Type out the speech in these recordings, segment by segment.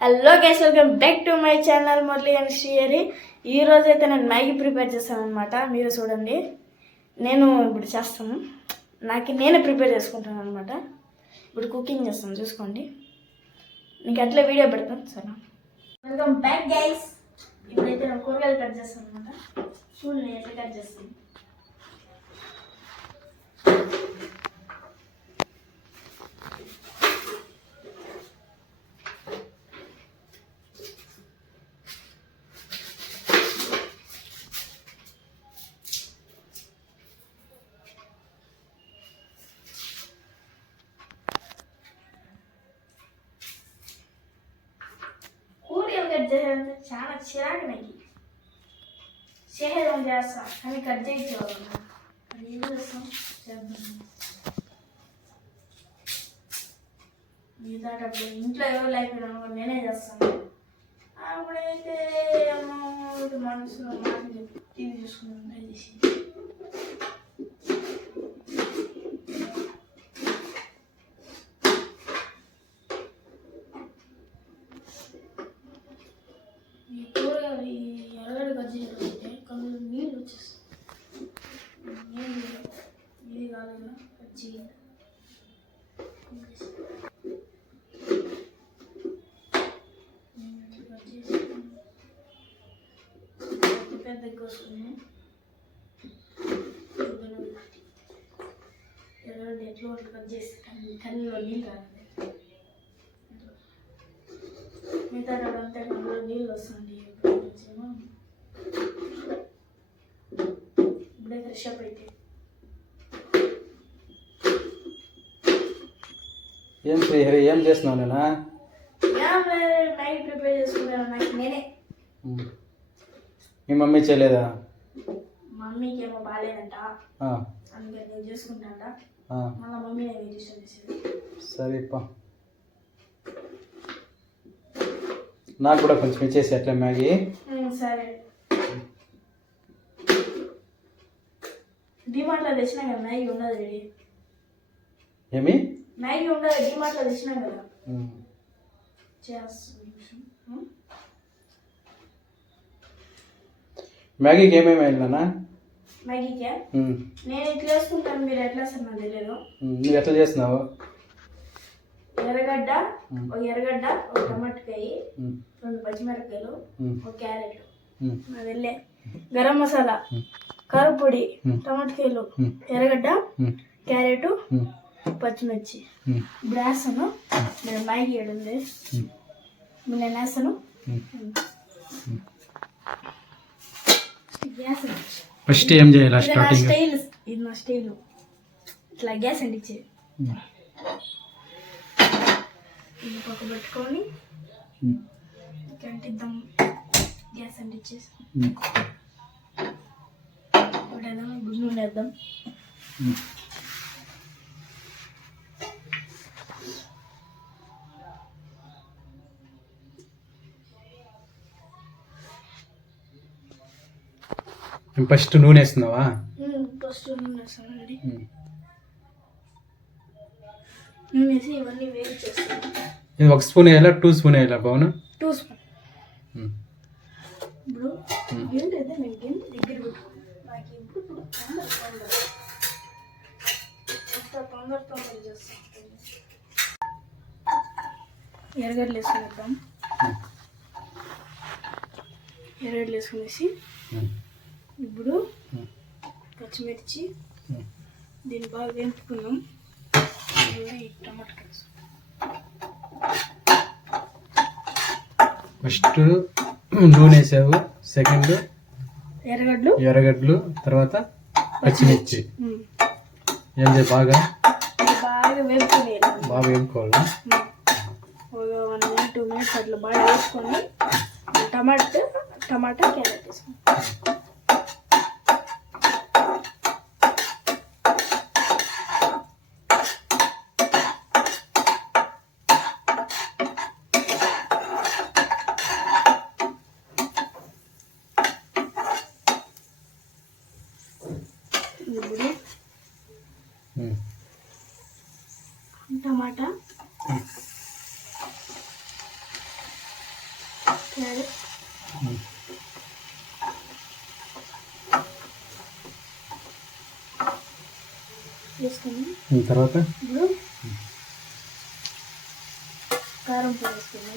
Hello guys, welcome back to my channel Murali and Srihari. ఈ రోజు అయితే నేను మ్యాగీ ప్రిపేర్ చేస్తాను అనమాట. మీరు చూడండి, నేను ఇప్పుడు చేస్తాను, నేనే ప్రిపేర్ చేసుకుంటాను అనమాట. ఇప్పుడు కుకింగ్ చేస్తాను, చూసుకోండి. నీకు అట్లా వీడియో పెడతాను సరే. Welcome back guys. ఇప్పుడైతే నేను కూరగాయలు కట్ చేస్తాను అనమాట. చూడండి ఎట్లా కట్ చేస్తాను. కట్ చేయాలంటే చాలా చిరాకు నాకు. చేసేదాం చేస్తా కానీ కట్ చేయించేవాళ్ళు. అది ఏం చేస్తాం చేద్దాం. మిగతాటప్పుడు ఇంట్లో ఎవరు లేకపోయినా నేనే చేస్తాను. అప్పుడైతే మనసులో మాటలు టీవీ చూసుకుంటూ చేసి ఎరగడ గజ్జి కళ్ళు నీళ్ళు వచ్చేస్తాయి. ఇది కాలేదు గజ్జి పెద్దగా కోసుకుని ఎరగడ ఎట్లా కట్ చేసి కళ్ళలో నీళ్ళు రాలేదు. మిగతా అంతా కళ్ళలో నీళ్ళు వస్తుంది. ఇప్పుడే ఫ్రెష్ అప్ అయితే ఏం చేస్తున్నావు నేనా? నైట్ ప్రిపేర్ చేసుకున్నాను నాకు నేనే. మీ మమ్మీ చేయలేదా? మమ్మీకి ఏమో బాగాలేదంట, అందుకే నేను చేసుకుంటాంట. మళ్ళీ మమ్మీ నేను డిస్టర్బ్ చేసేది. సరేపా, నాకు కూడా కొంచెం ఇచ్చేసి అట్లా మ్యాగీ. సరే. డిమార్ట్లో తెచ్చినా కదా మ్యాగీ ఉండదు రెడీ. ఏమి మ్యాగీ ఉండదు, డిమార్ట్లో తెచ్చినా కదా. మ్యాగీకి ఏమేమి వేయాలన్నా? మ్యాగీకే నేను ఇట్లా వేసుకుంటాను, మీరు ఎట్లా సార్ నాకు తెలియదు. నువ్వు ఎట్లా చేస్తున్నావు? ఎర్రగడ్డ, ఒక ఎర్రగడ్డ, ఒక టమాటకాయ, 2 పచ్చిమిరపకాయలు, ఒక క్యారెట్, వెళ్ళే గరం మసాలా, కారపొడి, టమాటకాయలు, ఎర్రగడ్డ, క్యారెట్, పచ్చిమిర్చి. ఇప్పుడు వేస్తాను. నేను మ్యాగీ ఏడుంది, నేను వేస్తాను. ఫస్ట్ ఏం చేయాలి? స్టైల్ ఇది, నా స్టైల్. ఇట్లా గ్యాస్ అంటించే ఇది పక్క పెట్టుకొని అంటిద్దాం. గ్యాస్ అంటించేసి ఇప్పుడేద్దాం, గుడ్డు నూనె వేద్దాం. ఫస్ట్ నూనె వేస్తున్నావా? ఫస్ట్ నూనె వేస్తాను. రెడీ నూనె వేసి ఇవన్నీ వేడి చేస్తాను. ఇది 1 స్పూన్ వేయాలా, 2 స్పూన్ వేయాలా? బాగున్నా 2 స్పూన్. ఇప్పుడు ఏంటైతే నేను గిన్నె దగ్గర పెట్టుకున్నాను. నాకు ఇప్పుడు తొందర చేస్తాను. ఎర్రగడ్డలు వేసుకునేద్దాం. ఎర్రగడ్డలు వేసుకునేసి ఇప్పుడు పచ్చిమిర్చి దీన్ని బాగా వేపుకున్నాం. టమాటా ఫస్ట్ నూనె వేసావు, సెకండ్ ఎర్రగడ్డలు, తర్వాత పచ్చిమిర్చి. ఏం చేయాలి? బాగా వేపుకోవాలి. 1 minute 2 minutes అట్లా బాగా వేసుకొని టమాటా క్యారెట్ వేసుకుంటాం. ఇప్పుడు టమాటా క్యారెట్ వేసుకుని తర్వాత ఇప్పుడు కారం పొడి వేసుకుని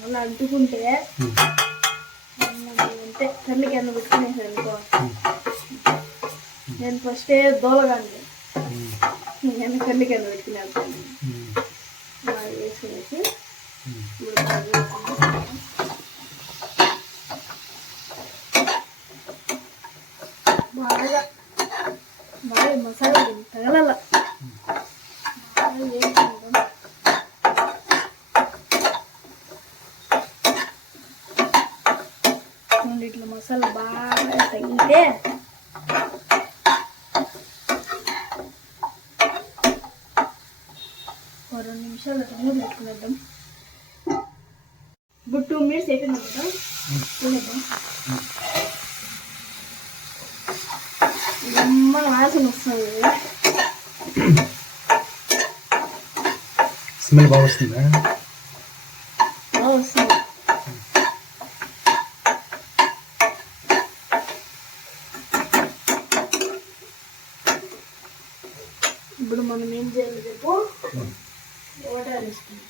మళ్ళీ అంటుకుంటే అంటే కళ్ళకి అన్న పెట్టుకునేసాను అనుకో. నేను ఫస్టే దోలగాండి నేను కళ్ళకి అన్న పెట్టుకునేస్తాను. బాగా వేసుకునేసి ఇప్పుడు బాగా బాగా మసాలా తగలాల. బాగా వేసుకుంటాం. ఇట్లా మసాలా బాగా తగిలితే ఒక 2 నిమిషాలు అట్లా పెట్టుకునేద్దాం. ఇప్పుడు 2 మినిట్స్ అయిపోయింది కదా, తినేద్దాం. అమ్మ వాసన వస్తుంది. స్మెల్ బాగా వస్తుందా? బాగా వస్తుంది. ఇప్పుడు మనం ఏం చేయాలి చెప్పు, వాటర్ వేసుకుందాం.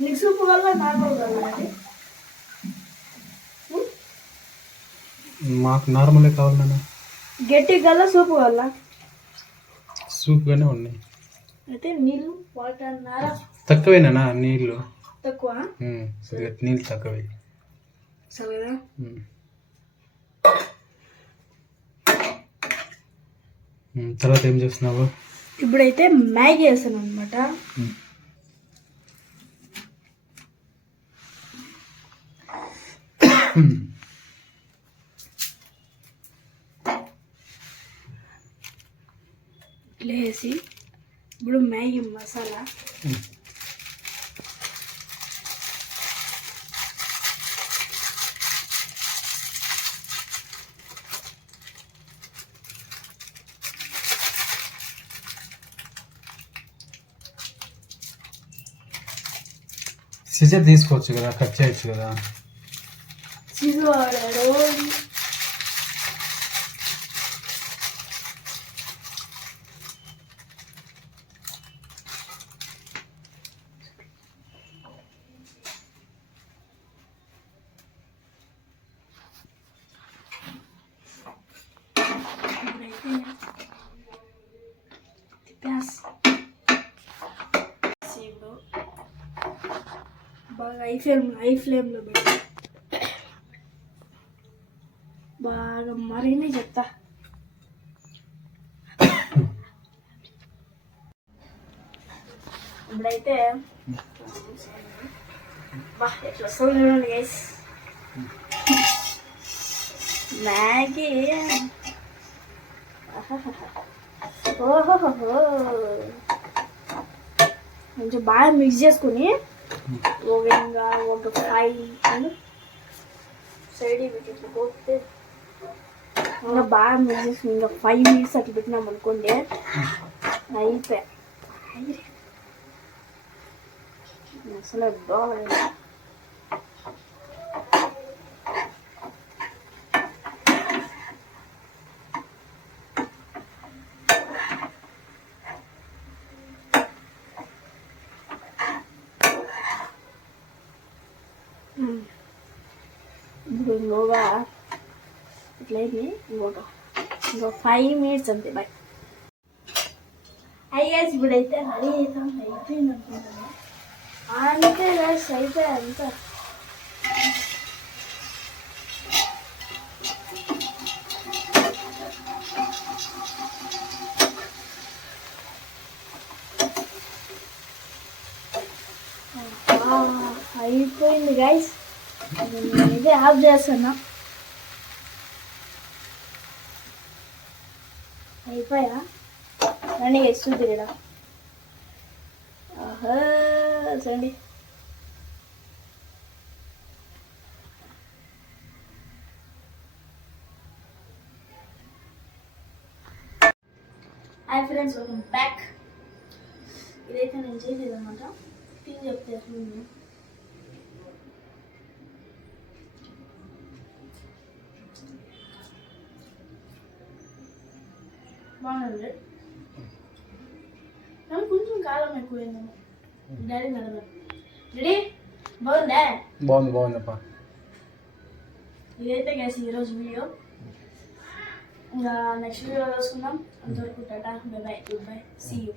నీకు సూప్ వల్ల నార్మల్ కావాలి. మాకు నార్మలే కావాలి నాన్న. గట్టి గల్ల సూప్ వల్ల సూప్గానే ఉన్నాయి. అయితే నీళ్ళు వాటర్ నారా తక్కువేనా నీళ్ళు? తక్కువ నీళ్ళు తక్కువే. సరేనా? తర్వాత ఏం చేస్తున్నావు? ఇప్పుడైతే మ్యాగీ వేస్తాను అనమాట. ఇట్లా వేసి ఇప్పుడు మ్యాగీ మసాలా సిజర్ తీసుకోవచ్చు కదా, కట్ చేయొచ్చు కదా. చీజ్ వాడాడు. బాగా హై ఫ్లేమ్లో పెట్టి బాగా మరిగిన చెప్తా. ఇప్పుడైతే బా ఎట్లా వస్తుంది చూడండి గైస్ మ్యాగీ. ఓహోహో కొంచెం బాగా మిక్స్ చేసుకుని ఓవెన్గా ఒక 5 సైడ్ ఇట్లా పోతే ఇంకా బాగా మిక్స్ చేసుకుని ఇంకా 5 మినిట్స్ అట్లా పెట్టినాం అనుకోండి అయిపోయా. అసలు బాగా ఇప్పుడు ఇంకోగా ఇట్లయింది. ఇంకో 5 మినిట్స్ అంతే. బాయ్. గైస్ ఇప్పుడైతే రెడీ అవుతాం. అయిపోయింది అనుకుంటున్నాను. అంతే గైస్ అయిపోయా అంతా. అయిపోయింది గైస్. నేనైతే ఆఫ్ చేస్తున్నా. అయిపోయా రండి గైస్ చూద్దిరా. ఆహా చూడండి. Hi friends, welcome back. ఇదైతే నేను చేయలేదు అనమాట. తిని చెప్తే ఎట్లుంది. బాగుంది కానీ కొంచెం కారం ఎక్కువైందేమో. డాడీ నడవదు. డాడీ బాగుందా? బాగుందప్పా. ఇదైతే గ్యాస్ ఈరోజు వీడియో. ఇంకా నెక్స్ట్ వీడియో చూసుకుందాం. అంతవరకు tata, bye bye, good bye, see you.